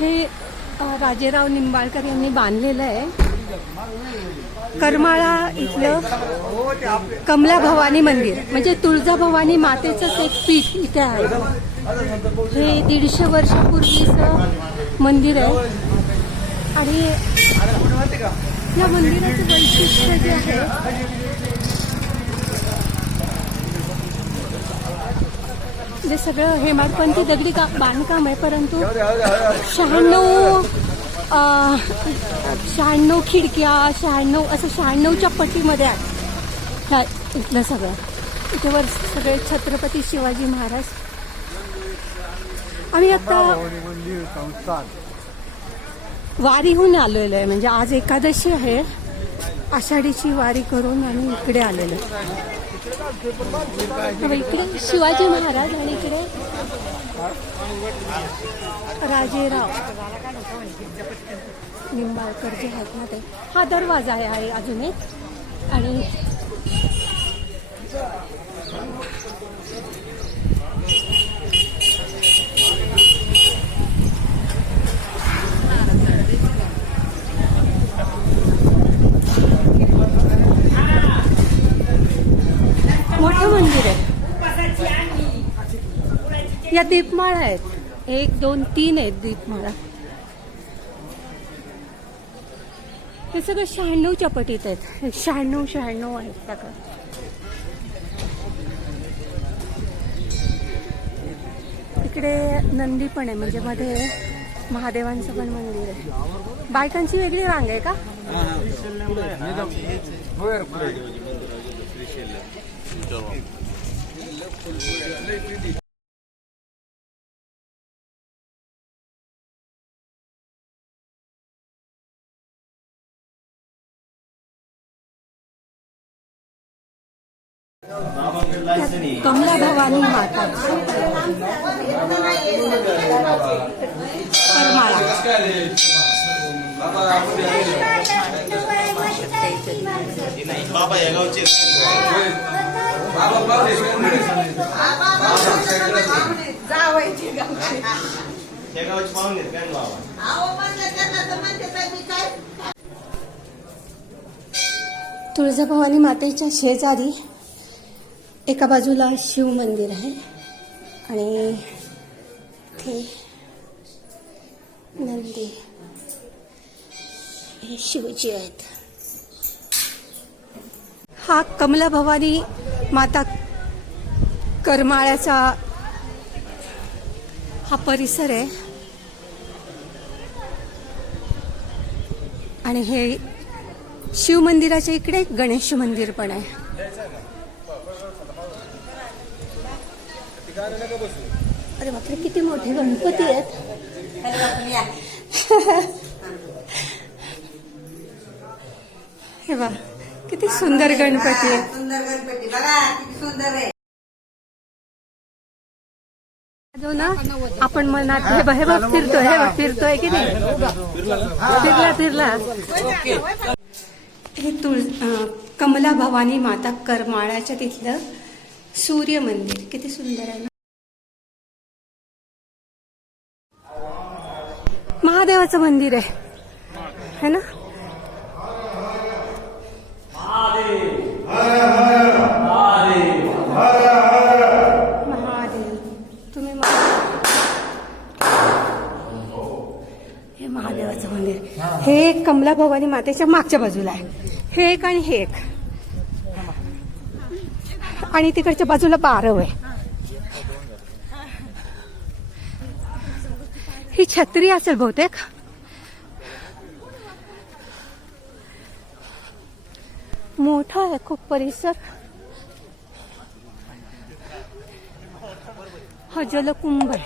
हे राजेराव निंबाळकर यांनी बांधलेलं आहे. करमाळा इथलं कमला भवानी मंदिर. म्हणजे तुळजाभवानी मातेचंच एक पीठ इथे आहे. हे दीडशे वर्षापूर्वीचं मंदिर आहे. आणि या मंदिराचं वैशिष्ट्य जे आहे जे सगळं हेमाडपंथी दगडी का बांधकाम आहे परंतु शहाण्णव शहाण्णव खिडक्या शहाण्णव असं शहाण्णवच्या पट्टीमध्ये आहे. ह्या इथलं सगळं. इथे वर सगळे छत्रपती शिवाजी महाराज. आम्ही आता वारीहून आलेलो आहे. म्हणजे आज एकादशी आहे. आषाढीची वारी करून आम्ही इकडे आलेलो. इकडे शिवाजी महाराज आणि इकडे राजेराव. निंबाळकर जे आहेत ना ते हा दरवाजा आहे आहे अजून एक. आणि मोठं मंदिर. आहे या दीपमाळा आहेत. एक दोन तीन आहेत दीपमाळा. हे सगळं शहाण्णवच्या पटीत आहेत. शहाण्णव शहाण्णव आहेत सगळं. इकडे नंदी पण आहे म्हणजे मध्ये महादेवांचं पण मंदिर आहे. बायकांची वेगळी रांग आहे का? कमला भवानी माता. करमाळा बाबा या गावचे जावायचे गावचे पाहुणे आहेत काय बाबा? तुळजाभवानी मातेच्या शेजारी एका बाजूला शिव मंदिर आहे आणि ते नंदी हे शिवजी आहेत. हा कमला भवानी माता करमाळ्याचा हा परिसर आहे. आणि हे शिव मंदिराच्या इकडे गणेश मंदिर पण आहे. अरे बापरे किती मोठे गणपती आहेत. हे बा किती सुंदर गणपती. आहे सुंदर गणपती बघा किती सुंदर आहे. जो ना आपण मनात हे बघ हे बघ फिरतोय हे बघ फिरतोय की नाही? फिरला फिरला. हे तुळ कमला भवानी माता करमाळ्याच्या तिथलं सूर्य मंदिर. किती सुंदर आहे ना? महादेवाचं मंदिर आहे. है ना? हे महादेवाचं मंदिर हे कमला भवानी मातेच्या मागच्या बाजूला आहे. हे एक आणि हे एक आणि तिकडच्या बाजूला बारव आहे ही छत्री असेल बहुतेक. मोठा आहे खूप परिसर. हा जलकुंभ आहे.